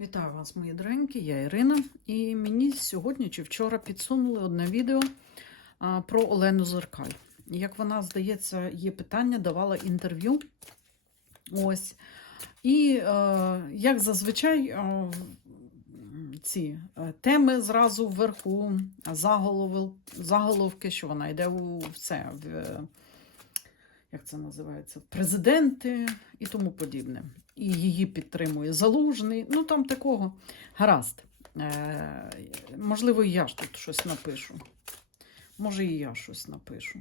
Вітаю вас, мої доренькі, я Ірина. І мені сьогодні чи вчора підсунули одне відео про Олену Зеркаль. Як вона, здається, є питання, давала інтерв'ю. Ось. І, е, як зазвичай, е, ці е, теми зразу вверху, заголови, заголовки, що вона йде у в це, в, як це називається, президенти і тому подібне. І її підтримує залужний. Ну там такого. Гаразд. Е, можливо, і я ж тут щось напишу. Може, і я щось напишу.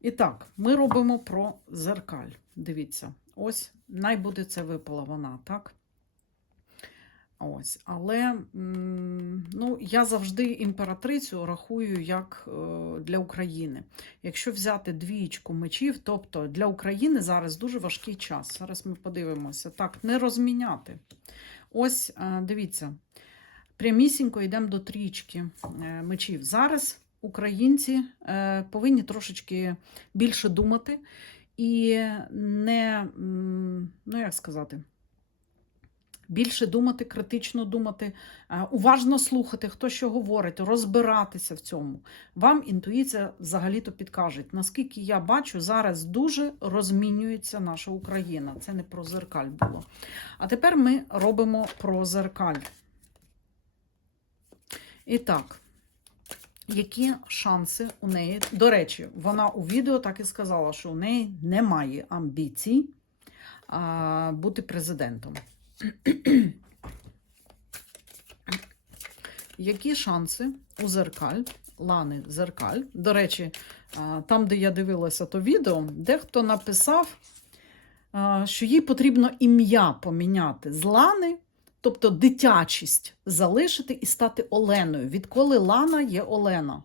І так, ми робимо про зеркаль. Дивіться, ось найбуде це випала вона, так? Ось, але ну, я завжди імператрицю рахую як е, для України. Якщо взяти двічку мечів, тобто для України зараз дуже важкий час. Зараз ми подивимося. Так, не розміняти. Ось, е, дивіться, прямісінько йдемо до трічки е, мечів. Зараз українці повинні трошечки більше думати і не, ну як сказати, більше думати, критично думати, е, уважно слухати, хто що говорить, розбиратися в цьому. Вам інтуїція взагалі-то підкаже. Наскільки я бачу, зараз дуже розмінюється наша Україна. Це не про зеркаль було. А тепер ми робимо про зеркаль. І так, які шанси у неї? До речі, вона у відео так і сказала, що у неї немає амбіцій а, бути президентом. Які шанси у зеркаль, Лани Зеркаль? До речі, там, де я дивилася то відео, дехто написав, що їй потрібно ім'я поміняти з Лани, тобто дитячість залишити і стати Оленою. Відколи Лана є Олена.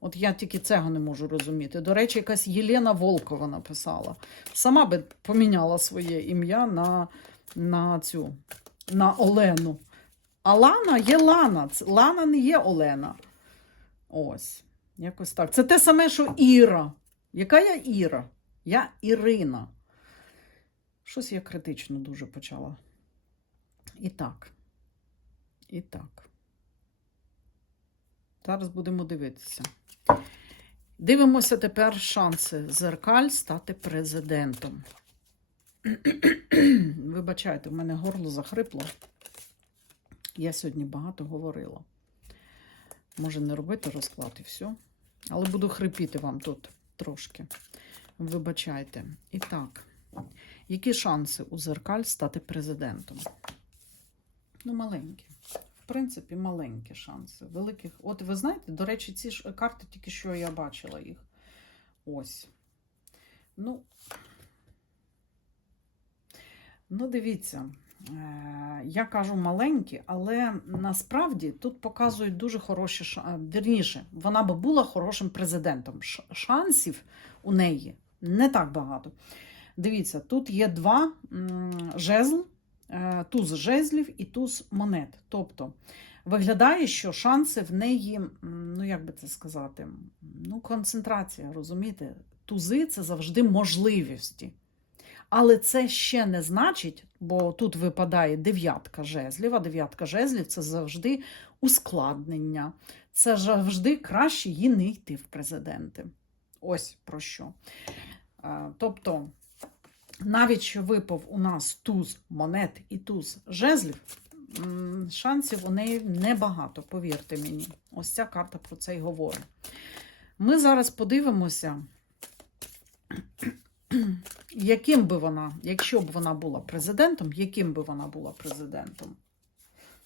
От я тільки цього не можу розуміти. До речі, якась Єлена Волкова написала. Сама би поміняла своє ім'я на, на цю на Олену. А Лана є Лана. Лана не є Олена. Ось. Якось так. Це те саме, що Іра. Яка я Іра? Я Ірина. Щось я критично дуже почала. І так. І так. Зараз будемо дивитися. Дивимося тепер шанси зеркаль стати президентом. Вибачайте, в мене горло захрипло. Я сьогодні багато говорила. Може не робити розклад і все. Але буду хрипіти вам тут трошки. Вибачайте. І так, які шанси у зеркаль стати президентом? Ну, маленькі. В принципі, маленькі шанси. Великих. От ви знаєте, до речі, ці ж карти тільки що я бачила їх. Ось. Ну, ну дивіться. Е, Я кажу маленькі, але насправді тут показують дуже хороші ша- вірніше, вона би була хорошим президентом. Шансів у неї не так багато. Дивіться, тут є два жезл, е, туз жезлів і туз монет. Тобто виглядає, що шанси в неї, ну як би це сказати, ну, концентрація, розумієте? Тузи це завжди можливості. Але це ще не значить, бо тут випадає дев'ятка жезлів, а дев'ятка жезлів це завжди ускладнення. Це завжди краще їй не йти в президенти. Ось про що. Е, Тобто, навіть що випав у нас туз монет і туз жезлів, шансів у неї небагато, повірте мені. Ось ця карта про це й говорить. Ми зараз подивимося, яким би вона, якщо б вона була президентом, яким би вона була президентом?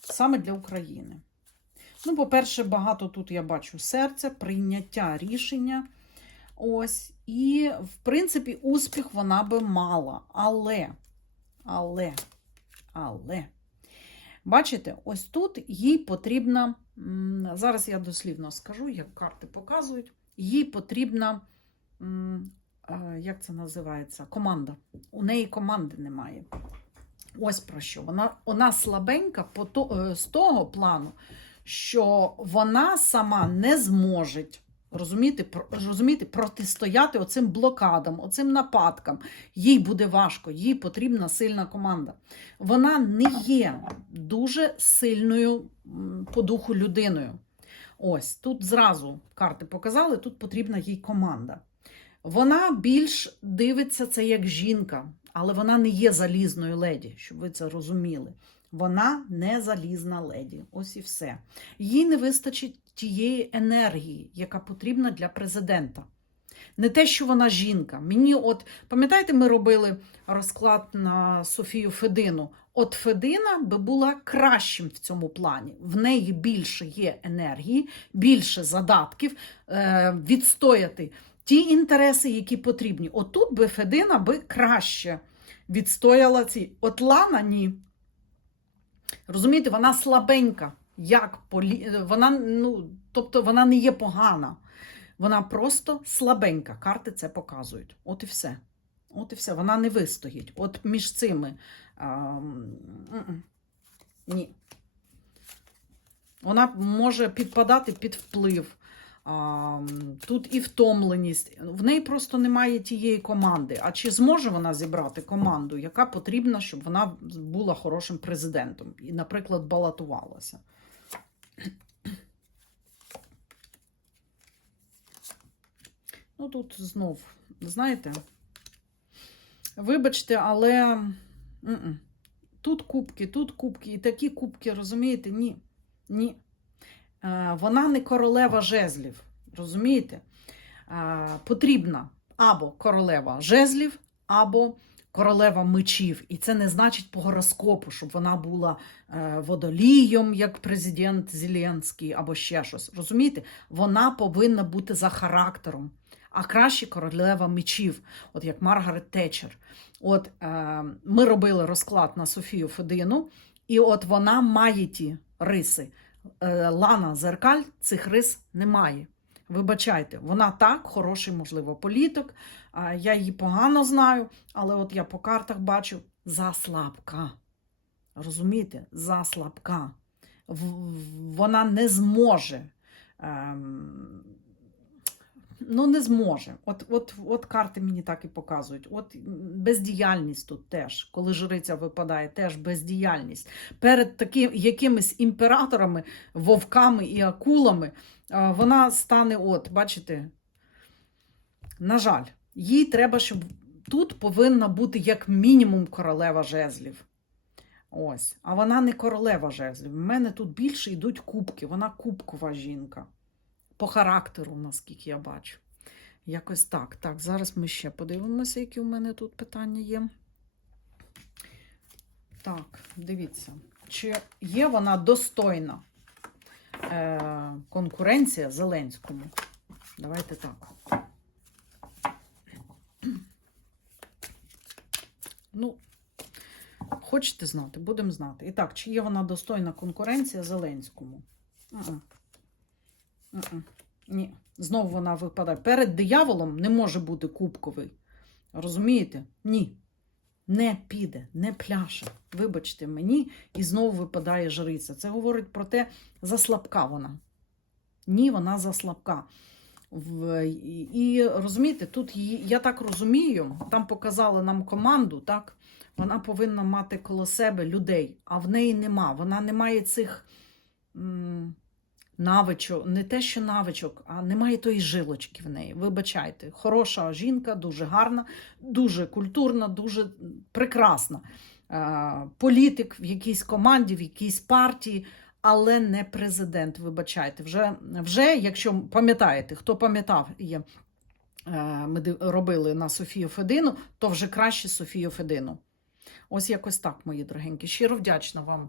Саме для України. Ну, по-перше, багато тут я бачу серця, прийняття рішення. Ось. І, в принципі, успіх вона би мала. Але, але, але. Бачите, ось тут їй потрібна, зараз я дослівно скажу, як карти показують, їй потрібна, як це називається, команда. У неї команди немає. Ось про що. Вона, вона слабенька по то, е, з того плану, що вона сама не зможе Розумієте, Про- розумієте, протистояти оцим блокадам, оцим нападкам. Їй буде важко, їй потрібна сильна команда. Вона не є дуже сильною по духу людиною. Ось тут зразу карти показали, тут потрібна їй команда. Вона більш дивиться це як жінка, але вона не є залізною леді, щоб ви це розуміли. Вона не залізна леді. Ось і все. Їй не вистачить тієї енергії, яка потрібна для президента. Не те, що вона жінка. Мені, от, пам'ятаєте, ми робили розклад на Софію Федину. От Федина би була кращим в цьому плані. В неї більше є енергії, більше задатків е, відстояти ті інтереси, які потрібні. Отут би Федина би краще відстояла ці. От Лана ні. Розумієте, вона слабенька. Як полі... вона, ну, тобто вона не є погана. Вона просто слабенька. Карти це показують. От і все. От і все. Вона не вистоїть. От між цими. А, ні. Вона може підпадати під вплив. Тут і втомленість. В неї просто немає тієї команди. А чи зможе вона зібрати команду, яка потрібна, щоб вона була хорошим президентом і, наприклад, балотувалася? Ну, тут знов, знаєте, вибачте, але тут кубки, тут кубки, і такі кубки, розумієте? Ні. Ні. Е, Вона не королева жезлів, розумієте? Е, Потрібна або королева жезлів, або королева мечів. І це не значить по гороскопу, щоб вона була е, водолієм, як президент Зеленський, або ще щось. Розумієте? Вона повинна бути за характером. А краще королева мечів, от як Маргарет Тетчер. От е, ми робили розклад на Софію Федину, і от вона має ті риси. Е, Лана Зеркаль цих рис немає. Вибачайте, вона так, хороший, можливо, політик. Я її погано знаю, але от я по картах бачу заслабка. Розумієте? Заслабка. Вона не зможе. Ну, не зможе. От, от, от карти мені так і показують. От бездіяльність тут теж, коли жриця випадає, теж бездіяльність. Перед таким якимись імператорами, вовками і акулами вона стане, от, бачите, на жаль, їй треба, щоб тут повинна бути як мінімум королева жезлів. Ось, а вона не королева жезлів. У мене тут більше йдуть кубки. Вона кубкова жінка. По характеру, наскільки я бачу. Якось так. Так, зараз ми ще подивимося, які у мене тут питання є. Так, дивіться, чи є вона достойна е, конкуренція Зеленському? Давайте так. Ну, хочете знати, будемо знати. І так, чи є вона достойна конкуренція Зеленському? М-м. М-м. Ні. Знову вона випадає. Перед дияволом не може бути кубковий. Розумієте? Ні. Не піде, не пляше. Вибачте мені, і знову випадає жриця. Це говорить про те, заслабка вона. Ні, вона заслабка. В, і, розумієте, тут її, я так розумію, там показали нам команду, так? Вона повинна мати коло себе людей, а в неї нема. Вона не має цих м, навичок, не те, що навичок, а немає тої жилочки в неї. Вибачайте, хороша жінка, дуже гарна, дуже культурна, дуже прекрасна. Е, політик в якійсь команді, в якійсь партії, але не президент. Вибачайте. Вже, вже якщо пам'ятаєте, хто пам'ятав, є, е, ми робили на Софію Федину, то вже краще Софію Федину. Ось якось так, мої дорогенькі. Щиро вдячна вам